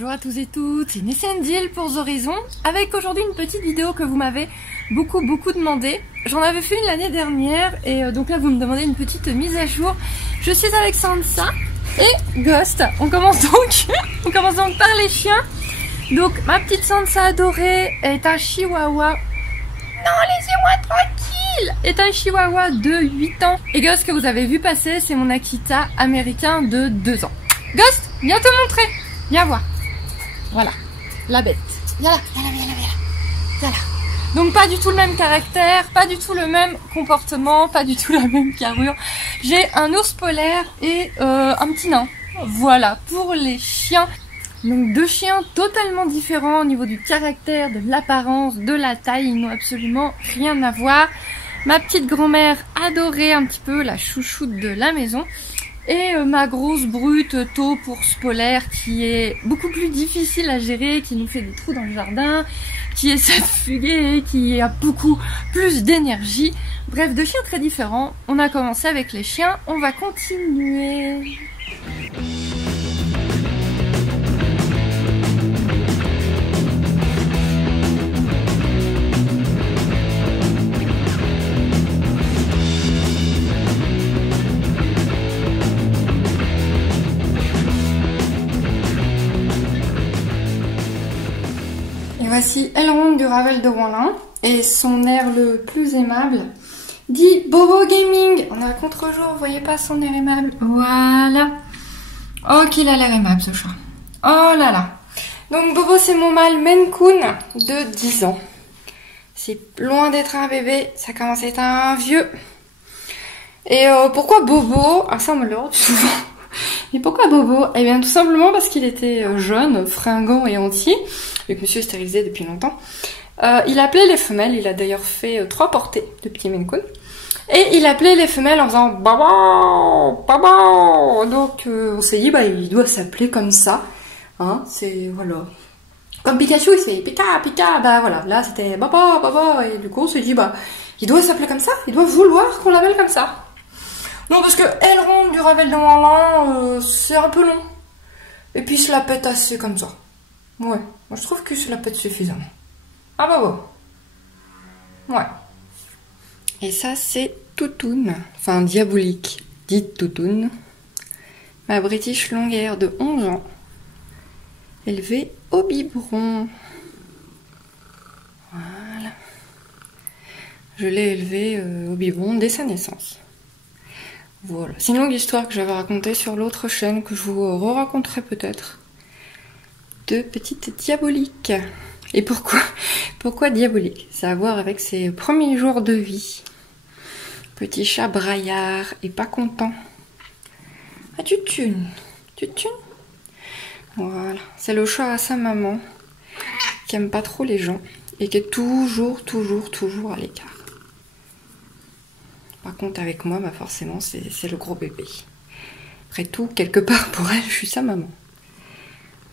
Bonjour à tous et toutes, c'est Nessendil pour The Horizon, avec aujourd'hui une petite vidéo que vous m'avez beaucoup demandé. J'en avais fait une l'année dernière et donc là vous me demandez une petite mise à jour. Je suis avec Sansa et Ghost. On commence donc par les chiens. Donc ma petite Sansa adorée est un chihuahua. Non, laissez-moi tranquille! Est un chihuahua de 8 ans. Et Ghost que vous avez vu passer, c'est mon Akita américain de 2 ans. Ghost, viens te montrer. Viens voir. Voilà, la bête. Viens là, viens là. Donc pas du tout le même caractère, pas du tout le même comportement, pas du tout la même carrure. J'ai un ours polaire et un petit nain. Voilà, pour les chiens. Donc deux chiens totalement différents au niveau du caractère, de l'apparence, de la taille. Ils n'ont absolument rien à voir. Ma petite grand-mère adorée un petit peu, la chouchoute de la maison. Et ma grosse brute taupe ours polaire qui est beaucoup plus difficile à gérer, qui nous fait des trous dans le jardin, qui essaie de fuguer, qui a beaucoup plus d'énergie. Bref, deux chiens très différents. On a commencé avec les chiens, on va continuer. Voici Elrond du Ravel de Wanlin et son air le plus aimable dit Bobo Gaming. On est à contre-jour, vous voyez pas son air aimable. Voilà. Oh qu'il a l'air aimable ce chat. Oh là là. Donc Bobo c'est mon mâle Maine Coon de 10 ans. C'est loin d'être un bébé, ça commence à être un vieux. Et pourquoi Bobo? Ah ça on me le demande souvent. Et pourquoi Bobo? Eh bien tout simplement parce qu'il était jeune, fringant et entier. Et que monsieur est stérilisé depuis longtemps. Il appelait les femelles, il a d'ailleurs fait 3 portées de petits Maine Coon. Et il appelait les femelles en faisant Baba, Baba. Donc on s'est dit, bah il doit s'appeler comme ça. Hein, c'est, voilà. Comme Pikachu, c'est Pika, Pika. Bah voilà, là c'était Baba, Baba. Et du coup on s'est dit, bah il doit s'appeler comme ça, il doit vouloir qu'on l'appelle comme ça. Non, parce que Elrond du Ravel de Wanlin, c'est un peu long. Et puis il se la pète assez comme ça. Ouais, moi je trouve que cela peut être suffisamment. Ah bah bon. Ouais. Et ça c'est Toutoun, enfin Diabolique, dite Toutoun. Ma British Longhair de 11 ans, élevée au biberon. Voilà. Je l'ai élevée au biberon dès sa naissance. Voilà. C'est une longue histoire que j'avais racontée sur l'autre chaîne, que je vous re-raconterai peut-être. De petites Diaboliques. Et pourquoi Diabolique? Ça a à voir avec ses premiers jours de vie. Petit chat braillard et pas content. Ah, tu tunes. Voilà. C'est le chat à sa maman, qui aime pas trop les gens et qui est toujours à l'écart. Par contre, avec moi, bah forcément, c'est le gros bébé. Après tout, quelque part pour elle, je suis sa maman.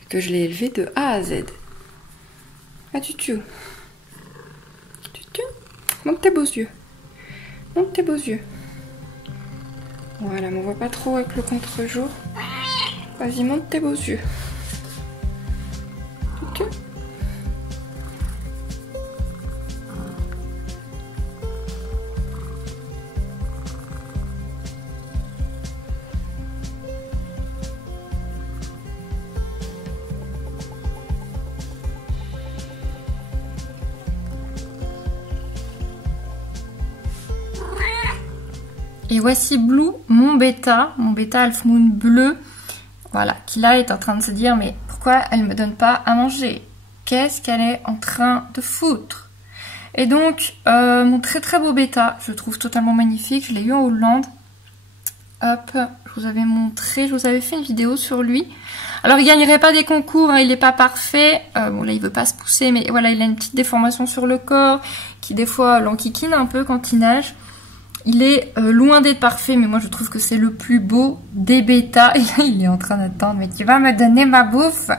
Que je l'ai élevé de A à Z. Ah, Tutu, monte tes beaux yeux. Voilà, mais on voit pas trop avec le contre-jour. Vas-y, monte tes beaux yeux. Tutu. Et voici Blue, mon bêta Half Moon bleu, voilà, qui là est en train de se dire mais pourquoi elle me donne pas à manger? Qu'est-ce qu'elle est en train de foutre? Et donc mon très beau bêta, je le trouve totalement magnifique, je l'ai eu en Hollande. Hop, je vous avais montré, je vous avais fait une vidéo sur lui. Alors il gagnerait pas des concours, hein, il est pas parfait. Bon là il veut pas se pousser, mais voilà, il a une petite déformation sur le corps qui des fois l'enquiquine un peu quand il nage. Il est loin d'être parfait, mais moi je trouve que c'est le plus beau des bêtas. Et là il est en train d'attendre, mais tu vas me donner ma bouffe.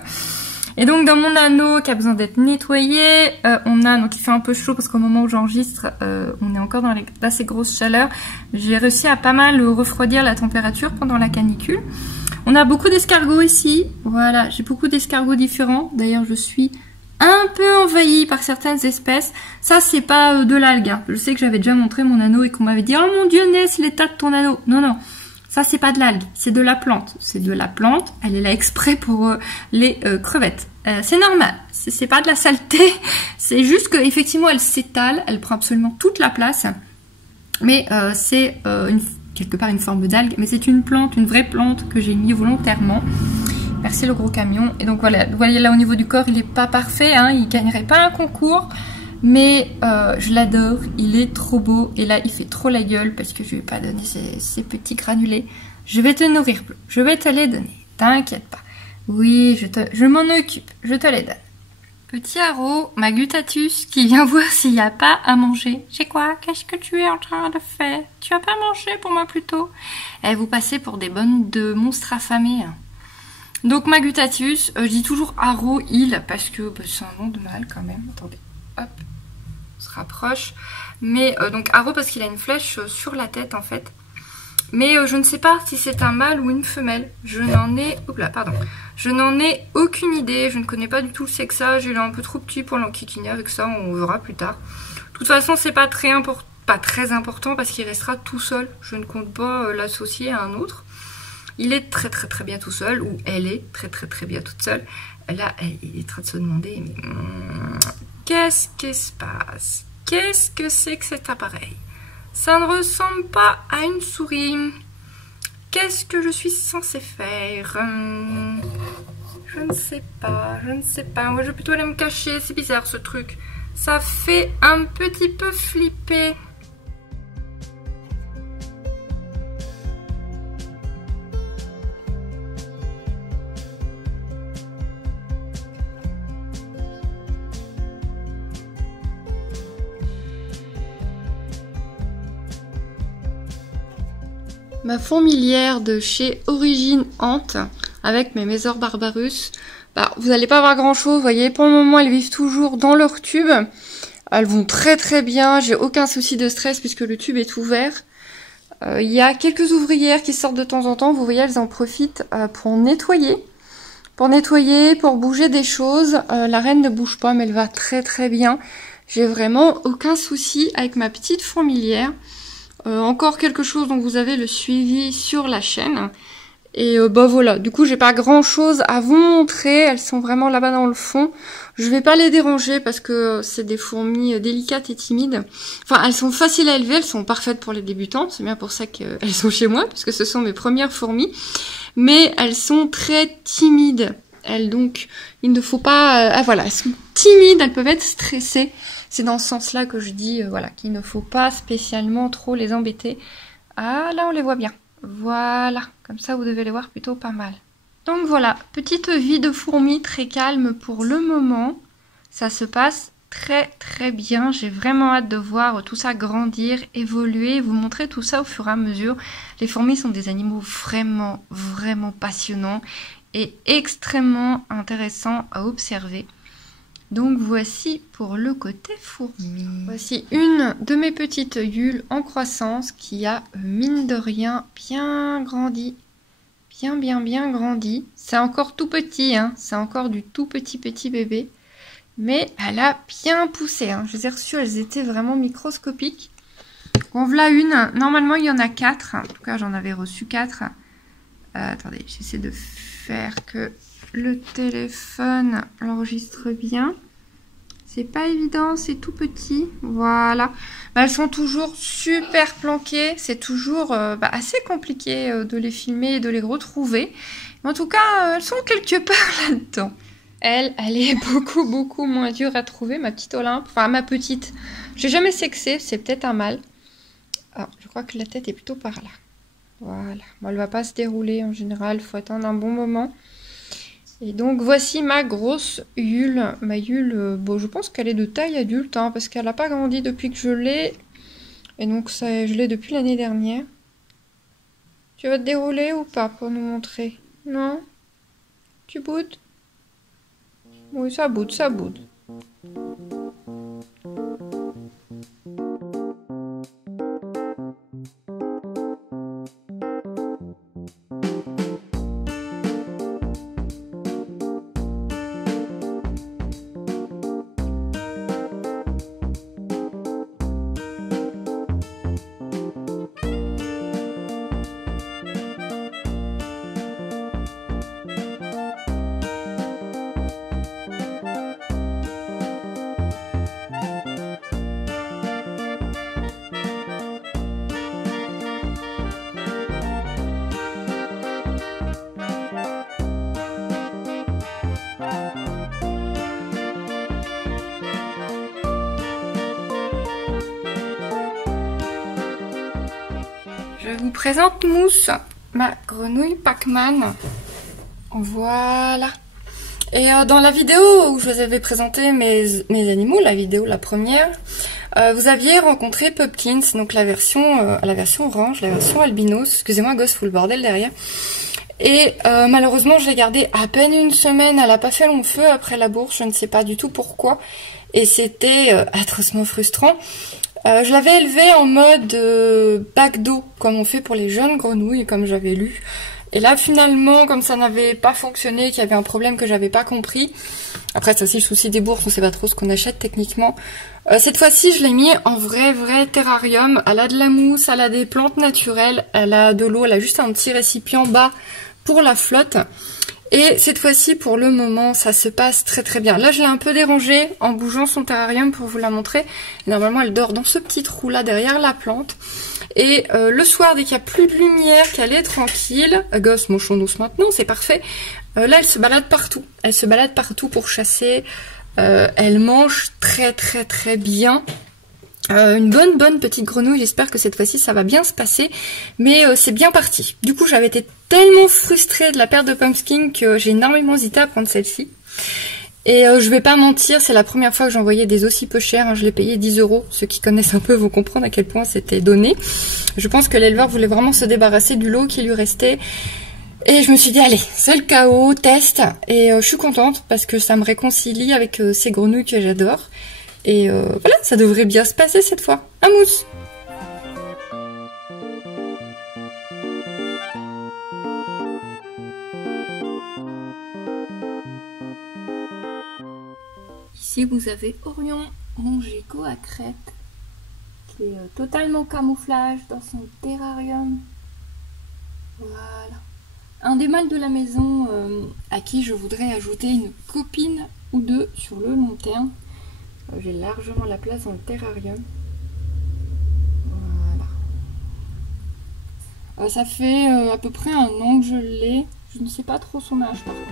Et donc dans mon anneau qui a besoin d'être nettoyé, on a, donc il fait un peu chaud parce qu'au moment où j'enregistre, on est encore dans d'assez grosses chaleurs. J'ai réussi à pas mal refroidir la température pendant la canicule. On a beaucoup d'escargots ici. Voilà, j'ai beaucoup d'escargots différents. D'ailleurs, je suis un peu envahie par certaines espèces. Ça, c'est pas de l'algue. Hein. Je sais que j'avais déjà montré mon anneau et qu'on m'avait dit « Oh mon Dieu, Ness, l'état de ton anneau !» Non, non. Ça, c'est pas de l'algue, c'est de la plante. C'est de la plante, elle est là exprès pour les crevettes. C'est normal, c'est pas de la saleté, c'est juste qu'effectivement, elle s'étale, elle prend absolument toute la place. Mais c'est quelque part une forme d'algue, mais c'est une plante, une vraie plante que j'ai mis volontairement. Merci le gros camion. Et donc voilà, vous voyez là au niveau du corps, il n'est pas parfait, hein, il gagnerait pas un concours. Mais je l'adore, il est trop beau. Et là, il fait trop la gueule parce que je lui ai pas donné ces petits granulés. Je vais te nourrir, Bleu. Je vais te les donner. T'inquiète pas. Oui, je m'en occupe. Je te les donne. Petit haro, ma glutatus, qui vient voir s'il n'y a pas à manger. J'ai quoi? Qu'est-ce que tu es en train de faire? Tu as pas mangé pour moi plutôt? Eh, vous passez pour des bonnes de monstres affamés. Donc ma glutatus, je dis toujours haro, il, parce que bah, c'est un nom de mâle quand même. Attendez. Hop, on se rapproche. Mais donc haro parce qu'il a une flèche sur la tête en fait. Mais je ne sais pas si c'est un mâle ou une femelle. Je n'en ai... Oula, pardon. Je n'en ai aucune idée. Je ne connais pas du tout le sexage. Il est un peu trop petit pour l'enquiquiner avec ça. On verra plus tard. De toute façon, c'est pas très important parce qu'il restera tout seul. Je ne compte pas l'associer à un autre. Il est très bien tout seul. Ou elle est très bien toute seule. Là, il est en train de se demander... Mais... Qu'est-ce qui se passe? Qu'est-ce que c'est que cet appareil? Ça ne ressemble pas à une souris. Qu'est-ce que je suis censée faire? Je ne sais pas. Moi, je vais plutôt aller me cacher. C'est bizarre ce truc. Ça fait un petit peu flipper. Ma fourmilière de chez Origine Ant avec mes Mésor barbarus. Bah, vous n'allez pas voir grand chose, vous voyez, pour le moment elles vivent toujours dans leur tube. Elles vont très bien, j'ai aucun souci de stress puisque le tube est ouvert. Il y a quelques ouvrières qui sortent de temps en temps, vous voyez, elles en profitent pour nettoyer. Pour bouger des choses. La reine ne bouge pas mais elle va très bien. J'ai vraiment aucun souci avec ma petite fourmilière. Encore quelque chose dont vous avez le suivi sur la chaîne. Et bah voilà, du coup j'ai pas grand chose à vous montrer, elles sont vraiment là-bas dans le fond. Je vais pas les déranger parce que c'est des fourmis délicates et timides. Enfin, elles sont faciles à élever, elles sont parfaites pour les débutantes, c'est bien pour ça qu'elles sont chez moi, parce que ce sont mes premières fourmis. Mais elles sont très timides. Donc, il ne faut pas... voilà, elles sont timides, elles peuvent être stressées. C'est dans ce sens-là que je dis voilà, qu'il ne faut pas spécialement trop les embêter. Ah, là, on les voit bien. Voilà, comme ça, vous devez les voir plutôt pas mal. Donc voilà, petite vie de fourmis très calme pour le moment. Ça se passe très bien. J'ai vraiment hâte de voir tout ça grandir, évoluer, vous montrer tout ça au fur et à mesure. Les fourmis sont des animaux vraiment passionnants et extrêmement intéressants à observer. Donc voici pour le côté fourmi. Voici une de mes petites yules en croissance qui a mine de rien bien grandi. Bien grandi. C'est encore tout petit, hein. C'est encore du tout petit bébé. Mais elle a bien poussé, hein. Je les ai reçues, elles étaient vraiment microscopiques. En voilà une. Normalement, il y en a 4. En tout cas, j'en avais reçu 4. Attendez, j'essaie de faire que le téléphone l'enregistre bien. C'est pas évident, c'est tout petit. Voilà. Bah, elles sont toujours super planquées. C'est toujours assez compliqué de les filmer et de les retrouver. Mais en tout cas, elles sont quelque part là-dedans. Elle est beaucoup moins dure à trouver, ma petite Olympe. Enfin, ma petite. J'ai jamais sexé, c'est peut-être un mâle. Alors, je crois que la tête est plutôt par là. Voilà. Bon, elle va pas se dérouler en général, il faut attendre un bon moment. Et donc voici ma grosse Yule. Ma Yule, bon, je pense qu'elle est de taille adulte, hein, parce qu'elle n'a pas grandi depuis que je l'ai. Et donc ça, je l'ai depuis l'année dernière. Tu vas te dérouler ou pas pour nous montrer? Non? Tu boudes? Oui, ça boude. vous présente Mousse, ma grenouille Pac-Man. Voilà. Et dans la vidéo où je vous avais présenté mes animaux, la première, vous aviez rencontré Pupkins, donc la version orange, la version albinos. Excusez-moi, gosse, fout le bordel derrière. Et malheureusement, je l'ai gardée à peine une semaine. Elle n'a pas fait long feu après la bourse, je ne sais pas du tout pourquoi. Et c'était atrocement frustrant. Je l'avais élevée en mode bac d'eau, comme on fait pour les jeunes grenouilles, comme j'avais lu. Et là, finalement, comme ça n'avait pas fonctionné, qu'il y avait un problème que j'avais pas compris. Après, c'est aussi le souci des bourses, on sait pas trop ce qu'on achète techniquement. Cette fois-ci, je l'ai mis en vrai terrarium. Elle a de la mousse, elle a des plantes naturelles, elle a de l'eau, elle a juste un petit récipient bas pour la flotte. Et cette fois-ci, pour le moment, ça se passe très bien. Là, je l'ai un peu dérangée en bougeant son terrarium pour vous la montrer. Normalement, elle dort dans ce petit trou là, derrière la plante. Et le soir, dès qu'il n'y a plus de lumière, qu'elle est tranquille, gosse, mon douce maintenant, c'est parfait. Là, elle se balade partout. Elle se balade partout pour chasser. Elle mange très bien. Une bonne petite grenouille, j'espère que cette fois-ci ça va bien se passer, mais c'est bien parti. Du coup, j'avais été tellement frustrée de la perte de Pumpkin que j'ai énormément hésité à prendre celle-ci. Et je vais pas mentir, c'est la première fois que j'en voyais des aussi peu chers, hein. Je l'ai payé 10 €. Ceux qui connaissent un peu vont comprendre à quel point c'était donné. Je pense que l'éleveur voulait vraiment se débarrasser du lot qui lui restait. Et je me suis dit, allez, c'est le chaos, test. Et je suis contente parce que ça me réconcilie avec ces grenouilles que j'adore. Et voilà, ça devrait bien se passer cette fois. Un Mousse. Ici, vous avez Orion, mon gecko à crête, qui est totalement camouflage dans son terrarium. Voilà. Un des mâles de la maison à qui je voudrais ajouter une copine ou deux sur le long terme. J'ai largement la place dans le terrarium. Voilà. Ça fait à peu près un an que je l'ai. Je ne sais pas trop son âge par contre.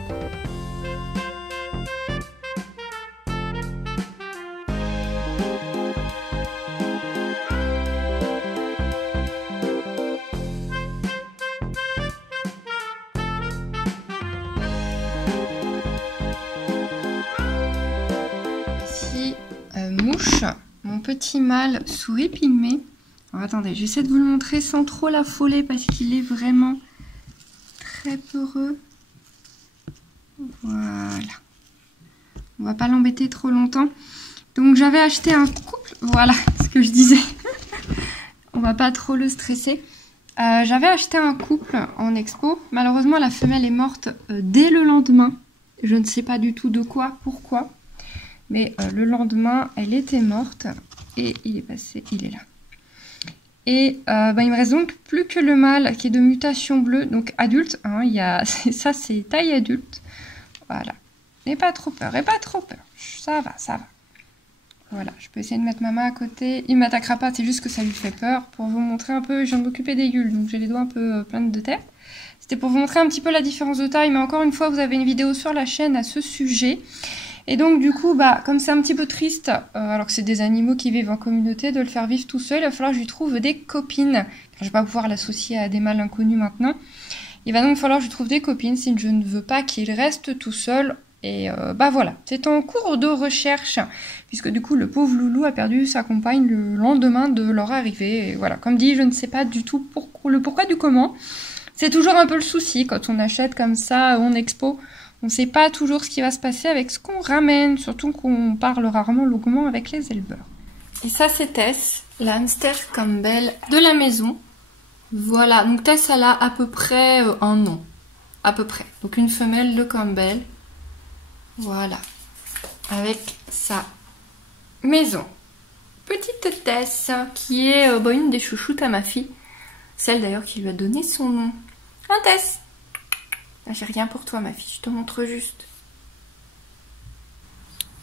Mouche, mon petit mâle souris pygmée. Alors attendez, j'essaie de vous le montrer sans trop l'affoler parce qu'il est vraiment très peureux. Voilà. On va pas l'embêter trop longtemps. Donc j'avais acheté un couple. Voilà ce que je disais. On va pas trop le stresser. J'avais acheté un couple en expo. Malheureusement, la femelle est morte dès le lendemain. Je ne sais pas du tout de quoi, pourquoi. Mais le lendemain, elle était morte et il est passé, il est là. Et il me reste donc plus que le mâle qui est de mutation bleue, donc adulte. Hein, ça, c'est taille adulte. Voilà. Et pas trop peur, Ça va. Voilà, je peux essayer de mettre ma main à côté. Il ne m'attaquera pas, c'est juste que ça lui fait peur. Pour vous montrer un peu, je viens de m'occuper des gueules, donc j'ai les doigts un peu pleins de terre. C'était pour vous montrer un petit peu la différence de taille, mais encore une fois, vous avez une vidéo sur la chaîne à ce sujet. Et donc du coup, comme c'est un petit peu triste, alors que c'est des animaux qui vivent en communauté, de le faire vivre tout seul, il va falloir que je lui trouve des copines. Car je ne vais pas pouvoir l'associer à des mâles inconnus maintenant. Il va donc falloir que je trouve des copines si je ne veux pas qu'il reste tout seul. Et voilà, c'est en cours de recherche, puisque du coup le pauvre loulou a perdu sa compagne le lendemain de leur arrivée. Et voilà, comme dit, je ne sais pas du tout le pourquoi du comment. C'est toujours un peu le souci quand on achète comme ça en expo. On ne sait pas toujours ce qui va se passer avec ce qu'on ramène, surtout qu'on parle rarement longuement avec les éleveurs. Et ça, c'est Tess, la hamster Campbell de la maison. Voilà, donc Tess, elle a à peu près un an. À peu près. Donc une femelle de Campbell. Voilà. Avec sa maison. Petite Tess, qui est une des chouchoutes à ma fille. Celle d'ailleurs qui lui a donné son nom. Hein, Tess? J'ai rien pour toi, ma fille, je te montre juste.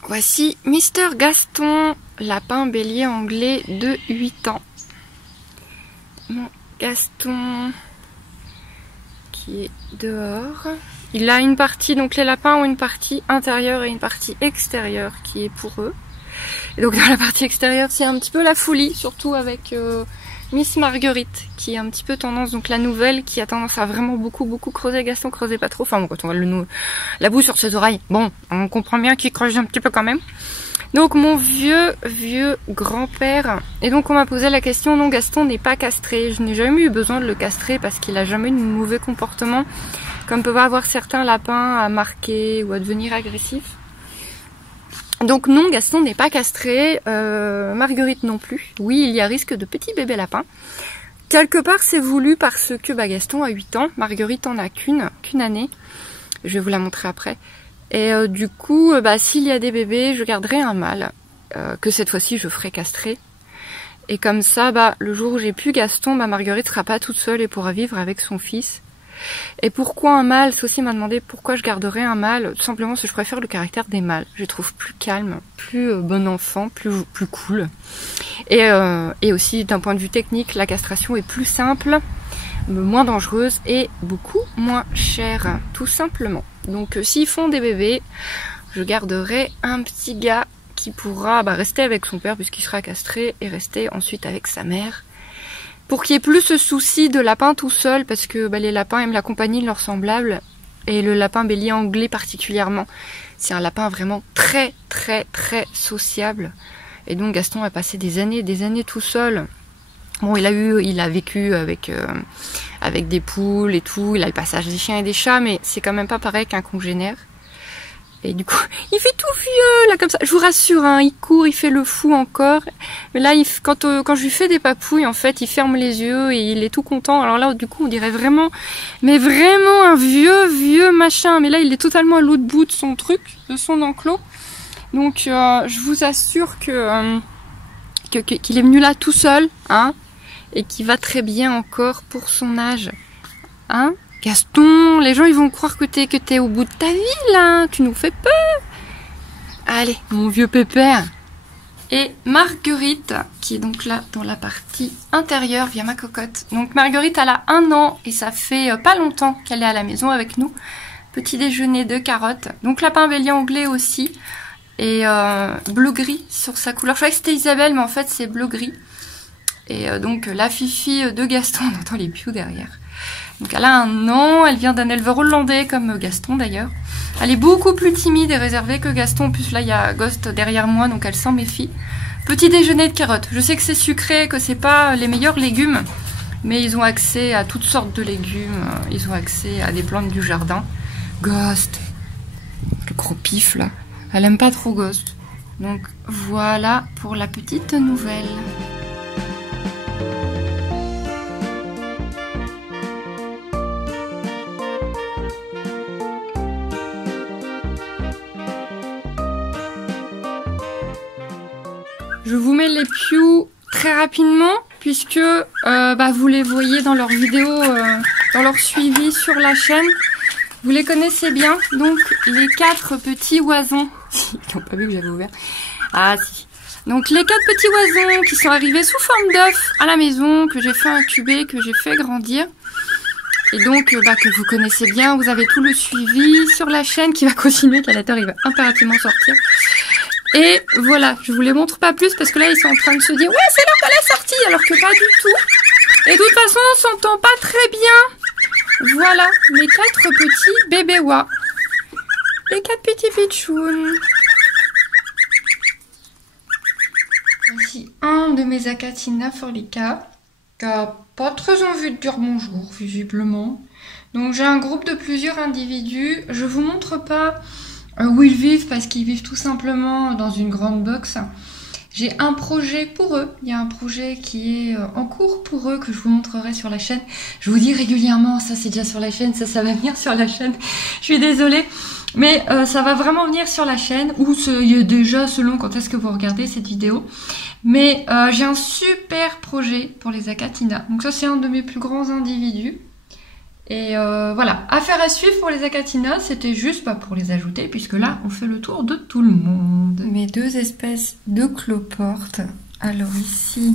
Voici Mister Gaston, lapin bélier anglais de 8 ans. Mon Gaston qui est dehors. Il a une partie, donc les lapins ont une partie intérieure et une partie extérieure qui est pour eux. Et donc dans la partie extérieure, c'est un petit peu la folie, surtout avec Miss Marguerite, qui est un petit peu tendance, donc la nouvelle, qui a tendance à vraiment beaucoup creuser. Gaston creusait pas trop. Enfin bon, quand on voit la boue sur ses oreilles, bon, on comprend bien qu'il creuse un petit peu quand même. Donc mon vieux grand-père. Et donc on m'a posé la question, non, Gaston n'est pas castré. Je n'ai jamais eu besoin de le castrer parce qu'il a jamais eu de mauvais comportement, comme peuvent avoir certains lapins à marquer ou à devenir agressifs. Donc non, Gaston n'est pas castré, Marguerite non plus. Oui, il y a risque de petits bébés lapins. Quelque part c'est voulu parce que Gaston a 8 ans, Marguerite en a qu'une année. Je vais vous la montrer après. Et du coup, s'il y a des bébés, je garderai un mâle, que cette fois-ci je ferai castrer. Et comme ça, le jour où j'ai plus Gaston, Marguerite sera pas toute seule et pourra vivre avec son fils. Et pourquoi un mâle? Aussi m'a demandé pourquoi je garderais un mâle. Tout simplement parce que je préfère le caractère des mâles. Je les trouve plus calmes, plus bon enfant, plus cool. Et aussi d'un point de vue technique, la castration est plus simple, moins dangereuse et beaucoup moins chère, tout simplement. Donc s'ils font des bébés, je garderai un petit gars qui pourra rester avec son père puisqu'il sera castré et rester ensuite avec sa mère. Pour qu'il n'y ait plus ce souci de lapin tout seul, parce que les lapins aiment la compagnie de leurs semblables, et le lapin bélier anglais particulièrement. C'est un lapin vraiment très sociable. Et donc Gaston a passé des années tout seul. Bon, il a vécu avec des poules et tout, il a le passage des chiens et des chats, mais c'est quand même pas pareil qu'un congénère. Et du coup, il fait tout vieux, là, comme ça. Je vous rassure, hein, il court, il fait le fou encore. Mais là, quand je lui fais des papouilles, en fait, il ferme les yeux et il est tout content. Alors là, du coup, on dirait vraiment, mais vraiment un vieux machin. Mais là, il est totalement à l'autre bout de son truc, de son enclos. Donc, je vous assure qu'il est venu là tout seul, hein, et qu'il va très bien encore pour son âge. Hein? Gaston, les gens ils vont croire que t'es au bout de ta vie là, tu nous fais peur. Allez, mon vieux pépère. Et Marguerite, qui est donc là dans la partie intérieure via ma cocotte. Donc Marguerite, elle a 1 an et ça fait pas longtemps qu'elle est à la maison avec nous. Petit déjeuner de carottes. Donc lapin bélier anglais aussi. Et bleu-gris sur sa couleur. Je croyais que c'était Isabelle, mais en fait c'est bleu-gris. Et donc la fifi de Gaston, on entend les pious derrière. Donc elle a 1 an, elle vient d'un éleveur hollandais comme Gaston d'ailleurs. Elle est beaucoup plus timide et réservée que Gaston. En plus là il y a Ghost derrière moi donc elle s'en méfie. Petit déjeuner de carottes. Je sais que c'est sucré, que c'est pas les meilleurs légumes. Mais ils ont accès à toutes sortes de légumes. Ils ont accès à des plantes du jardin. Ghost. Le gros pif là. Elle aime pas trop Ghost. Donc voilà pour la petite nouvelle. Je vous mets les pews très rapidement puisque vous les voyez dans leurs vidéos, dans leur suivi sur la chaîne. Vous les connaissez bien, donc les 4 petits oisons. Ils n'ont pas vu que j'avais ouvert. Ah si. Donc les 4 petits oisons qui sont arrivés sous forme d'œufs à la maison, que j'ai fait incuber, que j'ai fait grandir. Et donc que vous connaissez bien, vous avez tout le suivi sur la chaîne qui va continuer, Calator il va impérativement sortir. Et voilà, je vous les montre pas plus parce que là ils sont en train de se dire ouais c'est l'heure de la sortie alors que pas du tout. Et de toute façon on s'entend pas très bien. Voilà, mes 4 petits bébés oies. Les 4 petits pitchouns. Voici un de mes Achatina forlica qui a pas très envie de dire bonjour visiblement. Donc j'ai un groupe de plusieurs individus. Je vous montre pas où ils vivent parce qu'ils vivent tout simplement dans une grande box. J'ai un projet pour eux, il y a un projet qui est en cours pour eux que je vous montrerai sur la chaîne. Je vous dis régulièrement, ça c'est déjà sur la chaîne, ça va venir sur la chaîne. Je suis désolée, mais ça va vraiment venir sur la chaîne ou il y a déjà selon quand est-ce que vous regardez cette vidéo. Mais j'ai un super projet pour les Achatina. Donc ça c'est un de mes plus grands individus. Et voilà, affaire à suivre pour les Achatina, c'était juste pour les ajouter, puisque là, on fait le tour de tout le monde. Mes 2 espèces de cloportes. Alors ici,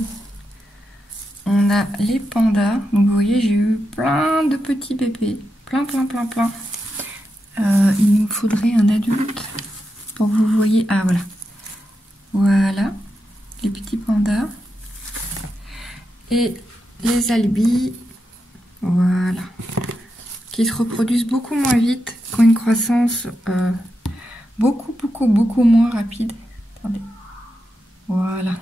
on a les pandas. Donc vous voyez, j'ai eu plein de petits bébés. Plein. Il nous faudrait un adulte pour que vous voyez. Ah voilà. Voilà, les petits pandas. Et les albis, voilà, qui se reproduisent beaucoup moins vite, qui ont une croissance beaucoup moins rapide. Attendez, voilà.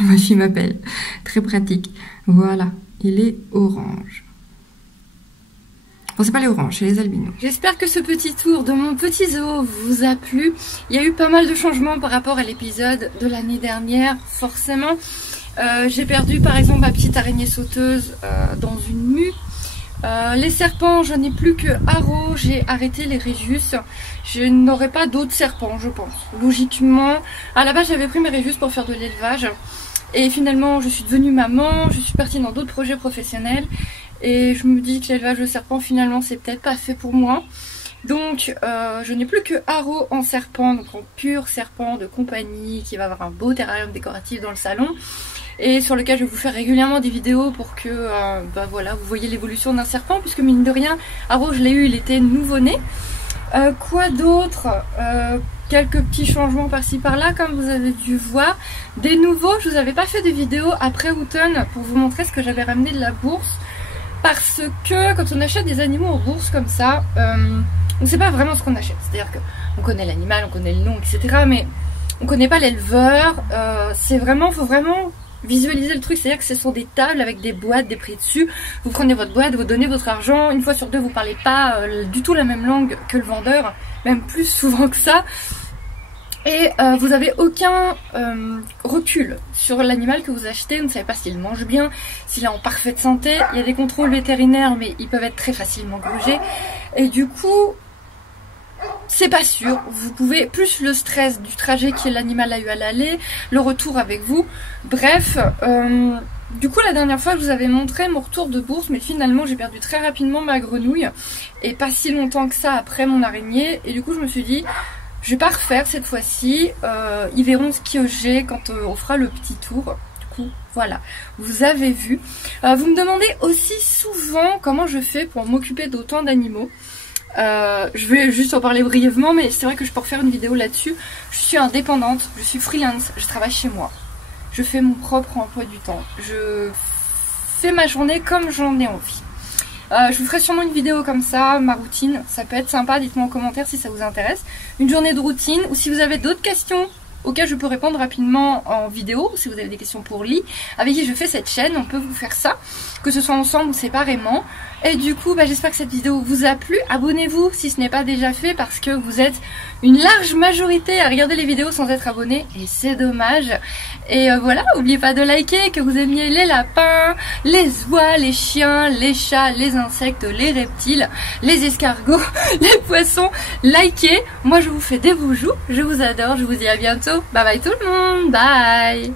Ma fille m'appelle, très pratique. Voilà, il est orange. Bon, c'est pas les oranges, c'est les albinos. J'espère que ce petit tour de mon petit zoo vous a plu. Il y a eu pas mal de changements par rapport à l'épisode de l'année dernière, forcément. J'ai perdu par exemple ma petite araignée sauteuse dans une mue. Les serpents, je n'ai plus que Haro, j'ai arrêté les Régius. Je n'aurai pas d'autres serpents, je pense. Logiquement, à la base j'avais pris mes Régius pour faire de l'élevage. Et finalement, je suis devenue maman, je suis partie dans d'autres projets professionnels. Et je me dis que l'élevage de serpents, finalement, c'est peut-être pas fait pour moi. Donc, je n'ai plus que Haro en serpent, donc en pur serpent de compagnie, qui va avoir un beau terrarium décoratif dans le salon. Et sur lequel je vais vous faire régulièrement des vidéos pour que voilà, vous voyez l'évolution d'un serpent. Puisque mine de rien, Haro, je l'ai eu, il était nouveau-né. Quoi d'autre? Quelques petits changements par-ci par-là, comme vous avez dû voir. Des nouveaux, je vous avais pas fait de vidéo après automne pour vous montrer ce que j'avais ramené de la bourse. Parce que quand on achète des animaux en bourse comme ça, on ne sait pas vraiment ce qu'on achète. C'est-à-dire qu'on connaît l'animal, on connaît le nom, etc. Mais on ne connaît pas l'éleveur. Faut vraiment visualiser le truc. C'est-à-dire que ce sont des tables avec des boîtes, des prix dessus. Vous prenez votre boîte, vous donnez votre argent. Une fois sur deux, vous ne parlez pas du tout la même langue que le vendeur. Même plus souvent que ça. Et vous n'avez aucun recul sur l'animal que vous achetez. Vous ne savez pas s'il mange bien, s'il est en parfaite santé. Il y a des contrôles vétérinaires, mais ils peuvent être très facilement grugés. Et du coup, c'est pas sûr. Vous pouvez, plus le stress du trajet que l'animal a eu à l'aller, le retour avec vous. Bref, du coup la dernière fois je vous avais montré mon retour de bourse, mais finalement j'ai perdu très rapidement ma grenouille. Et pas si longtemps que ça après mon araignée. Et du coup je me suis dit... je vais pas refaire cette fois-ci, ils verront ce que j'ai quand on fera le petit tour. Du coup, voilà, vous avez vu. Vous me demandez aussi souvent comment je fais pour m'occuper d'autant d'animaux. Je vais juste en parler brièvement, mais c'est vrai que je peux refaire une vidéo là-dessus. Je suis indépendante, je suis freelance, je travaille chez moi. Je fais mon propre emploi du temps. Je fais ma journée comme j'en ai envie. Je vous ferai sûrement une vidéo comme ça, ma routine, ça peut être sympa, dites-moi en commentaire si ça vous intéresse. Une journée de routine, ou si vous avez d'autres questions auxquelles je peux répondre rapidement en vidéo, si vous avez des questions pour Lee, avec qui je fais cette chaîne, on peut vous faire ça, que ce soit ensemble ou séparément. Et du coup, j'espère que cette vidéo vous a plu. Abonnez-vous si ce n'est pas déjà fait, parce que vous êtes une large majorité à regarder les vidéos sans être abonné, et c'est dommage. Et voilà, n'oubliez pas de liker, que vous aimiez les lapins, les oies, les chiens, les chats, les insectes, les reptiles, les escargots, les poissons. Likez, moi je vous fais des boujoux, je vous adore, je vous dis à bientôt. Bye bye tout le monde, bye.